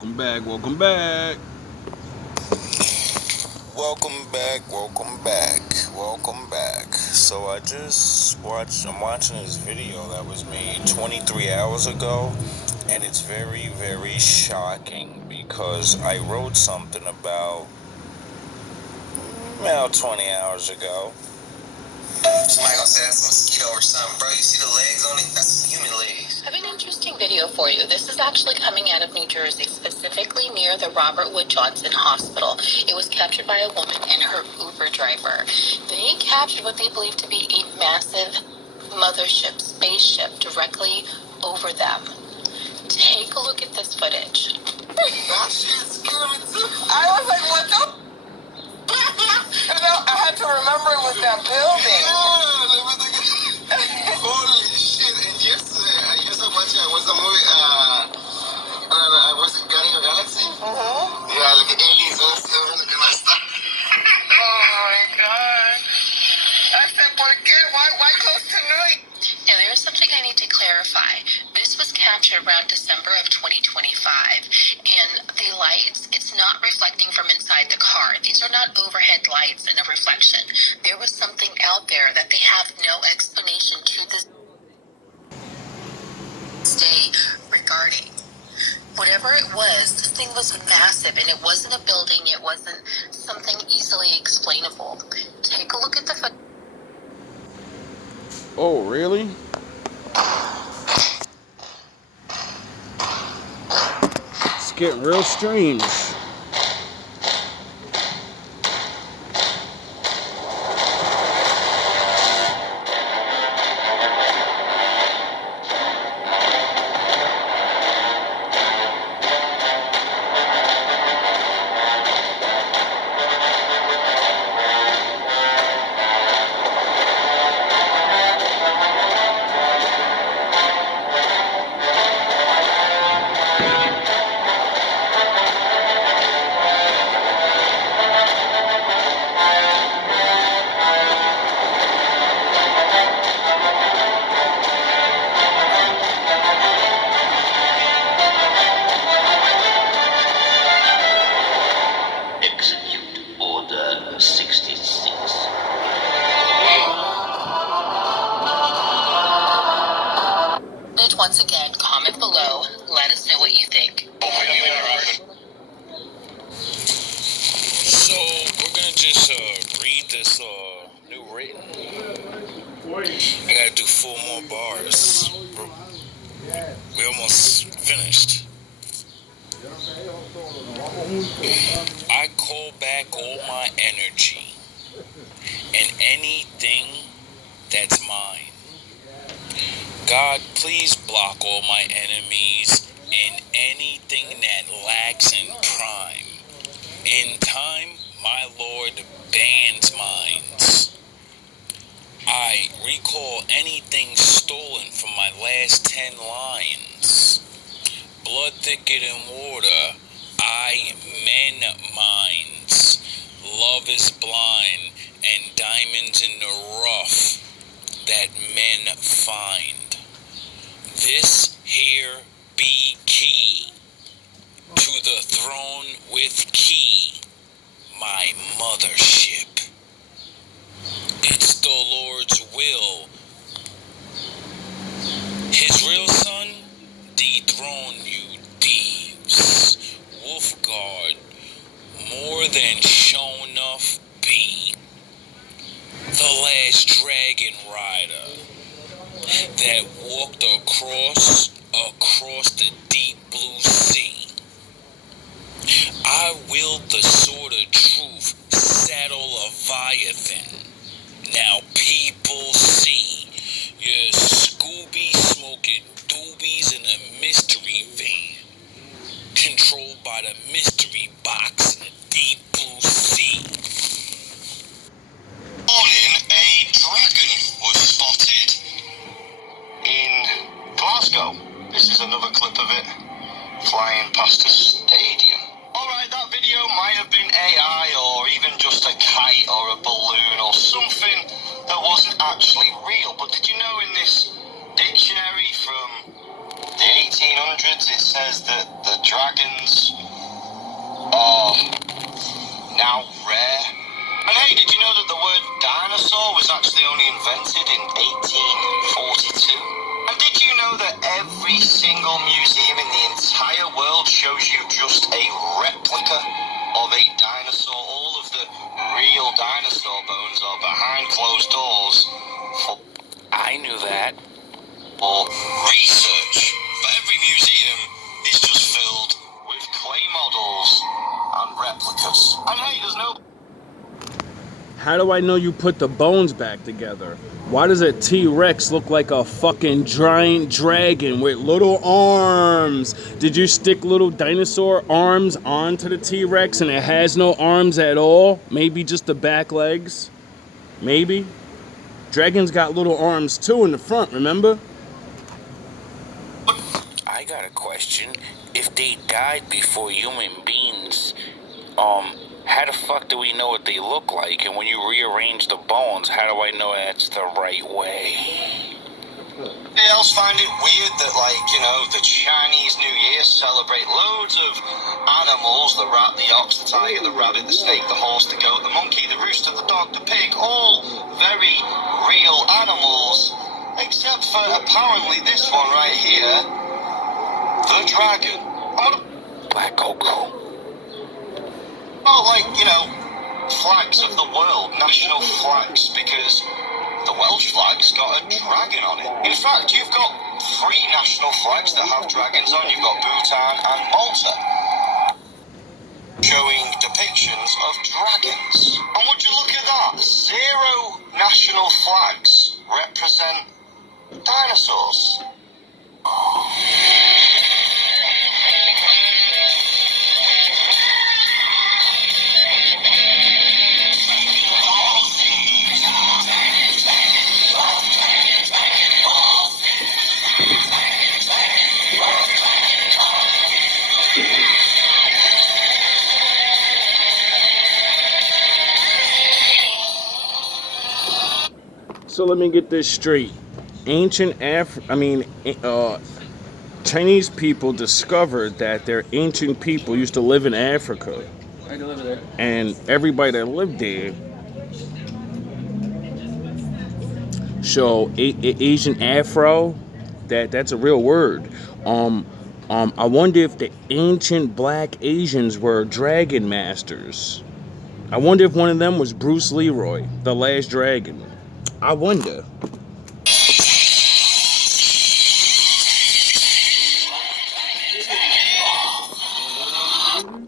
Welcome back, welcome back. Welcome back. So I'm watching this video that was made 23 hours ago, and it's very, very shocking because I wrote something about 20 hours ago. Somebody gonna say that's a mosquito or something. Bro, you see the legs on it? That's human legs. I have an interesting video for you. This is actually coming out of New Jersey, specifically near the Robert Wood Johnson Hospital. It was captured by a woman and her Uber driver. They captured what they believe to be a massive mothership, spaceship, directly over them. Take a look at this footage. That shit scared me too. I was like, what the? I had to remember it was that building. Yeah, holy shit. And yesterday, I watched the movie, was it Guardian of the Galaxy? Yeah, like aliens, look at my stuff. Oh my god. I said, ¿por qué? Why close to New York? Now, there's something I need to clarify. This was captured around December of 2025, and the lights, it's not reflecting from inside the car. These are not overhead lights and a reflection. There was something out there that they have no explanation to this day regarding. Whatever it was, the thing was massive, and it wasn't a building. It wasn't something easily explainable. Take a look at the footage. Oh, really? It's getting real strange. Once again, comment below. Let us know what you think. So we're gonna just read this new written. I gotta do 4 more bars. We almost finished. I call back all my energy and anything that's mine. God, please block all my enemies and anything that lacks in prime. In time, my Lord bans minds. I recall anything stolen from my last 10 lines. Blood thicker than water, I men minds. Love is blind and diamonds in the rough that men find. This here be key to the throne with key, my mothership. It's the Lord's will. His real son, dethrone you thieves. Wolfguard, more than shown enough be. The last dragon rider that walked across the deep blue sea. I wield the sword of truth, saddle Leviathan. Now people see your Scooby smoking doobies in a mystery van, controlled by the mystery box in the deep blue sea. A dragon was spotted in Glasgow. This is another clip of it flying past a stadium. Alright, that video might have been AI or even just a kite or a balloon or something that wasn't actually real. But did you know in this dictionary from the 1800s it says that the dragons or research. But every museum is just filled with clay models and replicas. And hey, there's no... How do I know you put the bones back together? Why does a T-Rex look like a fucking giant dragon with little arms? Did you stick little dinosaur arms onto the T-Rex and it has no arms at all? Maybe just the back legs? Maybe? Dragons got little arms too in the front, remember? I got a question. If they died before human beings, how the fuck do we know what they look like? And when you rearrange the bones, how do I know that's the right way? They else find it weird that, like, you know, the Chinese New Year celebrate loads of animals, the rat, the ox, the tiger, the rabbit, the snake, the horse, the goat, the monkey, the rooster, the dog, the pig, all very real animals, except for apparently this one right here, the dragon. Black Goku. Oh, like, you know, flags of the world, national flags, because the Welsh flag's got a dragon on it. In fact, you've got 3 national flags that have dragons on. You've got Bhutan and Malta, showing depictions of dragons. And would you look at that? 0 national flags represent dinosaurs. So let me get this straight. Chinese people discovered that their ancient people used to live in Africa. And everybody that lived there Asian Afro, that's a real word. I wonder if the ancient black Asians were dragon masters. I wonder if one of them was Bruce Leroy, the last dragon. I wonder.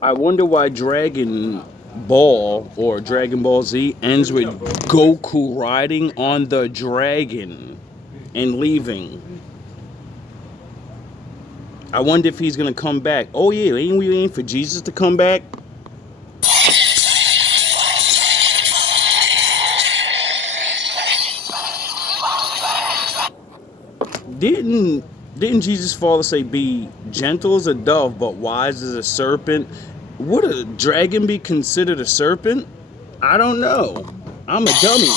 I wonder why Dragon Ball or Dragon Ball Z ends with Goku riding on the dragon and leaving. I wonder if he's gonna come back. Oh yeah, ain't we waiting for Jesus to come back? Didn't Jesus' father say, be gentle as a dove, but wise as a serpent? Would a dragon be considered a serpent? I don't know. I'm a dummy.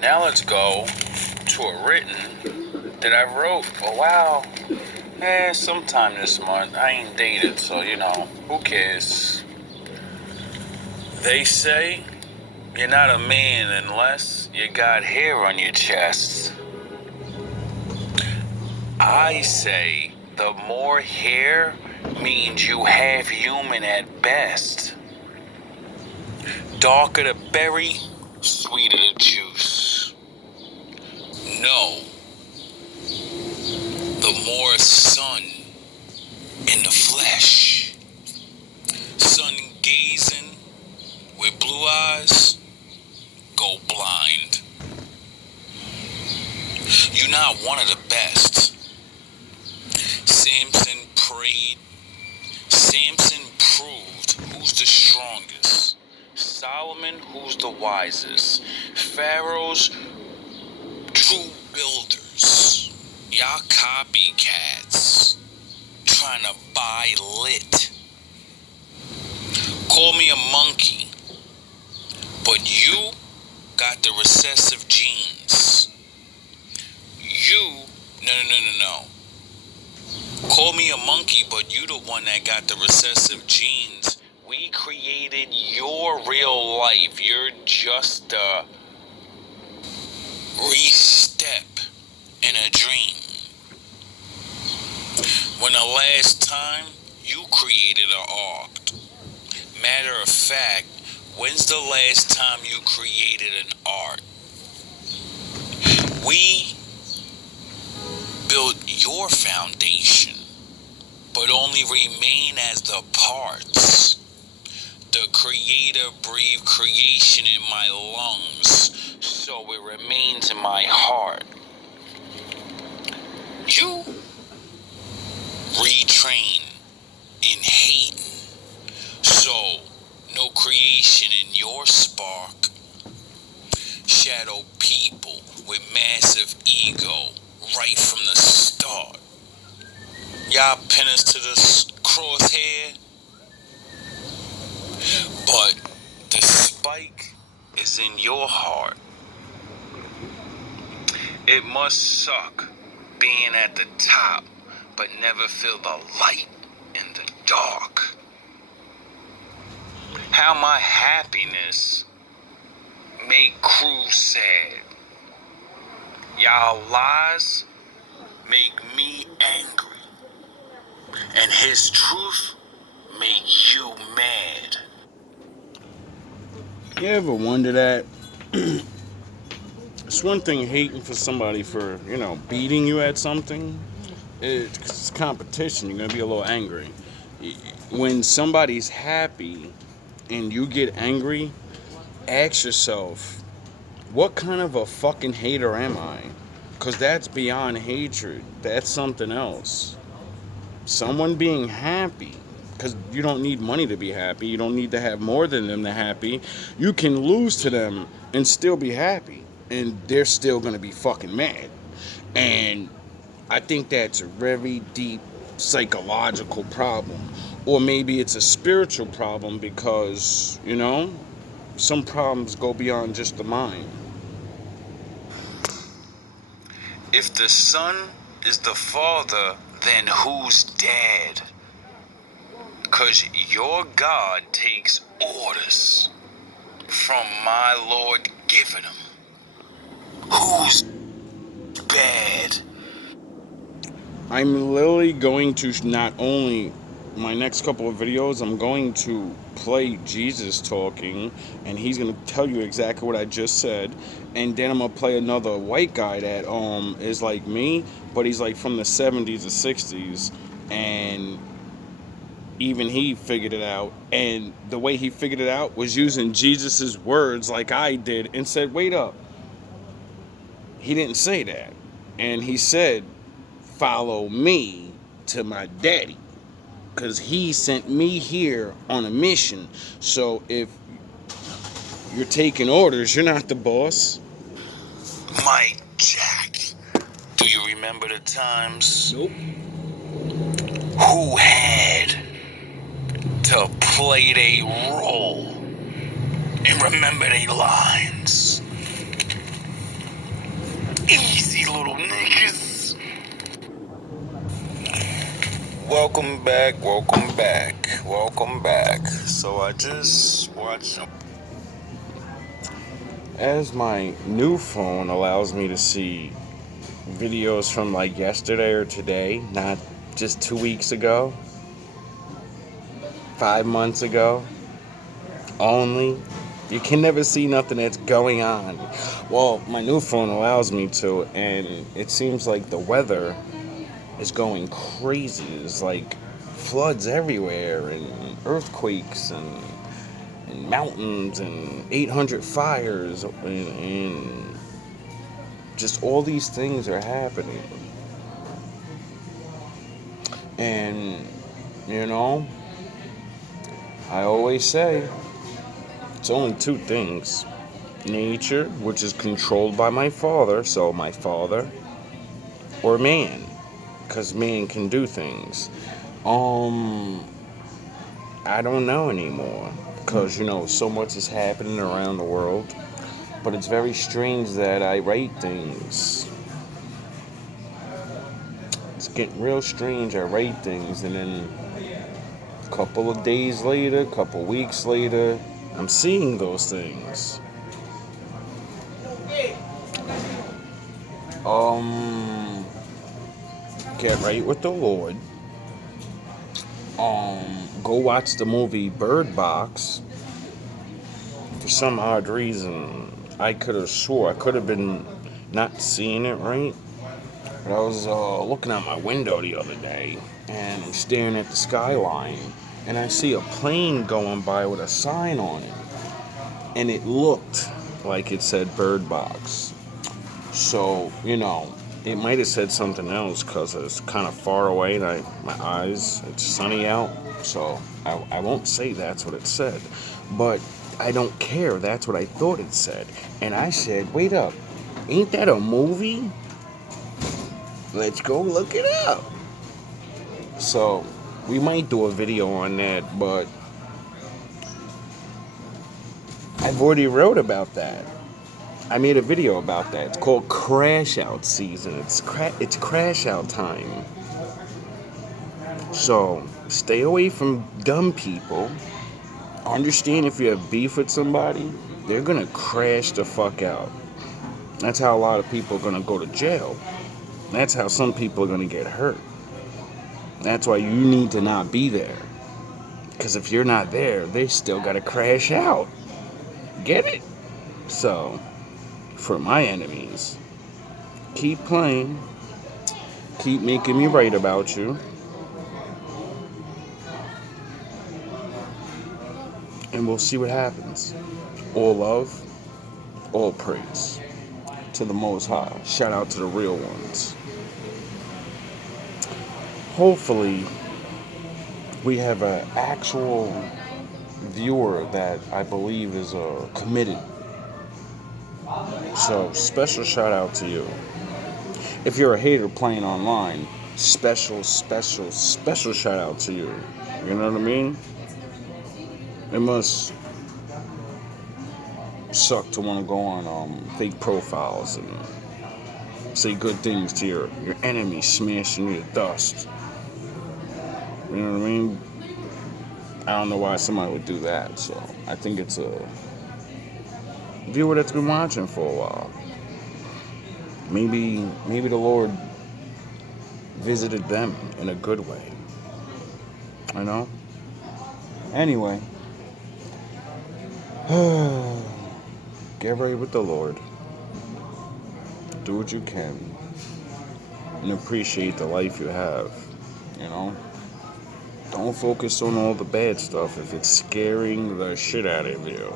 Now let's go to a written that I wrote a while, sometime this month. I ain't dated, so, you know, who cares? They say you're not a man unless you got hair on your chest. I say the more hair means you half human at best. Darker the berry, sweeter the juice. No. The more sun in the flesh. Sun gazing with blue eyes, go blind. You're not one of the best. Samson prayed. Samson proved who's the strongest. Solomon, who's the wisest. Pharaoh's true builders. Y'all copycats. Trying to buy lit. Call me a monkey. But you got the recessive genes. No. Call me a monkey, but you the one that got the recessive genes. We created your real life. You're just a Re-step in a dream. When the last time you created an art? Matter of fact, when's the last time you created an art? We built your foundation, but only remain as the parts. The creator breathed creation in my lungs, so it remains in my heart. You retrain in hating, so no creation in your spark. Shadow people with massive ego right from the start. Y'all pin us to the crosshair, but the spike is in your heart. It must suck being at the top, but never feel the light in the dark. How my happiness make crew sad. Y'all lies make me angry, and his truth make you mad. You ever wonder that? It's one thing hating for somebody for, beating you at something. It's competition. You're going to be a little angry. When somebody's happy and you get angry, ask yourself, what kind of a fucking hater am I? Because that's beyond hatred. That's something else. Someone being happy, because you don't need money to be happy. You don't need to have more than them to happy. You can lose to them and still be happy. And they're still going to be fucking mad. And I think that's a very deep psychological problem. Or maybe it's a spiritual problem because, some problems go beyond just the mind. If the son is the father, then who's dad? 'Cause your God takes orders from my Lord giving him. Who's bad? I'm literally going to not only my next couple of videos, I'm going to play Jesus talking, and he's going to tell you exactly what I just said. And then I'm going to play another white guy that is like me, but he's like from the 70s or 60s, and even he figured it out. And the way he figured it out was using Jesus's words like I did, and said, wait up. He didn't say that. And he said, follow me to my daddy, because he sent me here on a mission. So if you're taking orders, you're not the boss. Mike Jack. Do you remember the times? Nope. Who had to play their role and remember their lines? Easy little niggas. Welcome back. So I just watched some. As my new phone allows me to see videos from like yesterday or today, not just 2 weeks ago, 5 months ago, only. You can never see nothing that's going on. Well, my new phone allows me to, and it seems like the weather is going crazy. There's like floods everywhere, and earthquakes, and mountains, and 800 fires, and just all these things are happening. And, I always say, it's only two things. Nature, which is controlled by my father, so my father, or man, because man can do things. I don't know anymore, because, so much is happening around the world. But it's very strange that I write things. It's getting real strange. I write things, and then a couple of days later, a couple weeks later, I'm seeing those things. Get right with the Lord. Go watch the movie Bird Box. For some odd reason, I could have swore I could have been not seeing it right. But I was looking out my window the other day, and I'm staring at the skyline, and I see a plane going by with a sign on it, and it looked like it said Bird Box. So, it might have said something else because it's kind of far away, and my eyes, it's sunny out, so I won't say that's what it said. But I don't care, that's what I thought it said. And I said, wait up, ain't that a movie? Let's go look it up. So, we might do a video on that, but I've already wrote about that. I made a video about that. It's called Crash Out Season. It's crash out time. So, stay away from dumb people. Understand if you have beef with somebody, they're gonna crash the fuck out. That's how a lot of people are gonna go to jail. That's how some people are gonna get hurt. That's why you need to not be there. Because if you're not there, they still gotta crash out. Get it? So, for my enemies, keep playing. Keep making me right about you. And we'll see what happens. All love, all praise to the Most High. Shout out to the real ones. Hopefully, we have an actual viewer that I believe is committed. So, special shout out to you. If you're a hater playing online, special shout out to you. You know what I mean? It must suck to want to go on fake profiles and say good things to your enemy, smashing you to dust. You know what I mean? I don't know why somebody would do that, so I think it's a viewer that's been watching for a while. Maybe the Lord visited them in a good way. Anyway, get right with the Lord. Do what you can, and appreciate the life you have. Don't focus on all the bad stuff if it's scaring the shit out of you.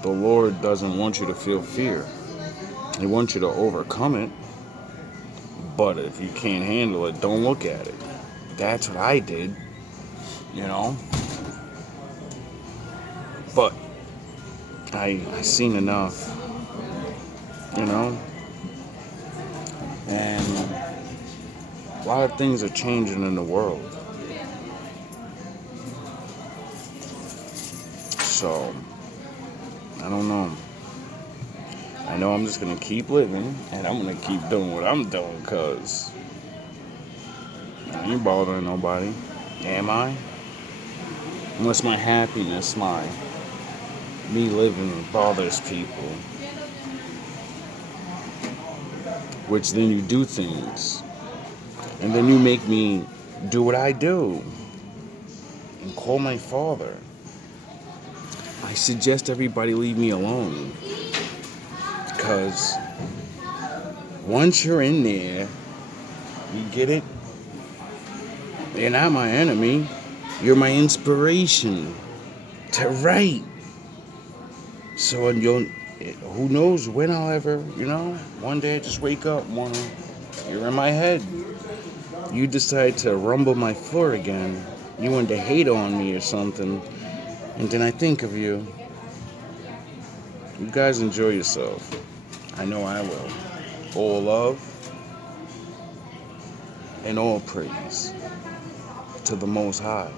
The Lord doesn't want you to feel fear. He wants you to overcome it. But if you can't handle it, don't look at it. That's what I did. But I seen enough. And a lot of things are changing in the world. So, I don't know. I know I'm just going to keep living, and I'm going to keep doing what I'm doing, because I ain't bothering nobody. Am I? Unless my happiness, me living bothers people. Which then you do things. And then you make me do what I do. And call my father. I suggest everybody leave me alone. Because once you're in there, you get it? You're not my enemy. You're my inspiration to write. So who knows when I'll ever, one day I just wake up, you're in my head. You decide to rumble my floor again. You want to hate on me or something. And then I think of you. You guys enjoy yourself. I know I will. All love and all praise to the Most High.